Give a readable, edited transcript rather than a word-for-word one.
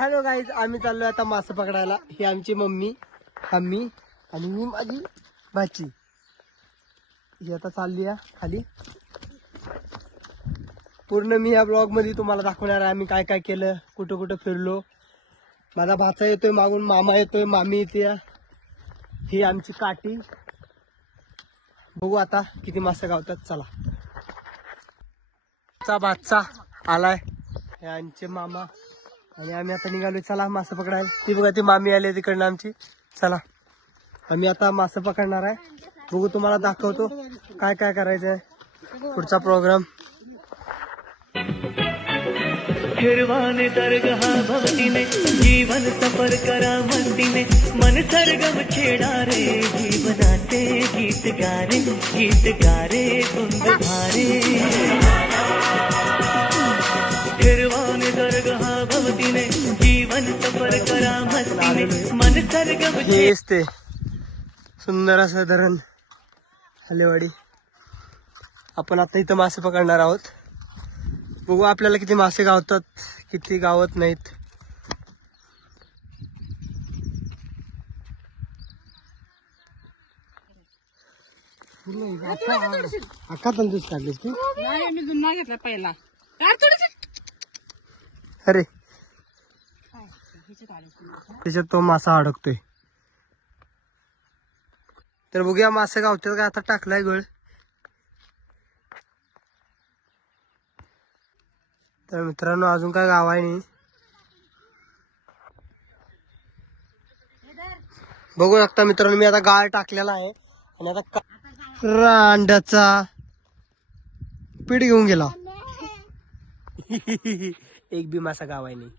Hello guys, आम्ही चाललोय आता मासे पकडायला. ही आमची मम्मी, आम्ही आणि मी माझी भाची. ही आता चालली आहे खाली. पूर्ण मी या ब्लॉग मध्ये तुम्हाला दाखवणार आहे आम्ही काय काय केलं, कुठं कुठं फिरलो. माझा भाचा येतोय मागून, मामा येतोय, मामी येते. ही आमची काठी. बघू आता किती मासे गावतात. चला. भाचा आलाय, हे आमचे मामा आणि आम्ही आता निघालोय. चला मासे पकडायला. ती बघा ती मामी आली तिकडनं आमची. चला आम्ही आता मासे पकडणार आहे. बघू तुम्हाला दाखवतो काय काय करायचंय, पुढचा प्रोग्राम. हिरवाने दरगहा भवतीने जीवन सफर करा मंदीने मन सरगम छेडा रे जीवनाचे गीत गारे गुंग भारे. हिरवाने दरगहा भवतीने जीवन सफर करा मंदीने मन सरगम. हेच ते सुंदर असं धरण हलेवाडी. आपण आता इथं मासे पकडणार आहोत. बघू आपल्याला किती मासे गावतात, किती गावत नाहीत. अक्का तंदूस काढलीस तू? घेतला पहिला. अरे त्याच्यात तो मासा अडकतोय. तर बघूया मासे गावतात का. आता टाकलाय गळ. तर मित्रांनो अजून काय गावाय नाही. बघू शकता मित्रांनो, मी आता गाळ टाकलेला आहे आणि आता रांड्याचा पीठ घेऊन गेला. एक बी मासा गावाय नाही.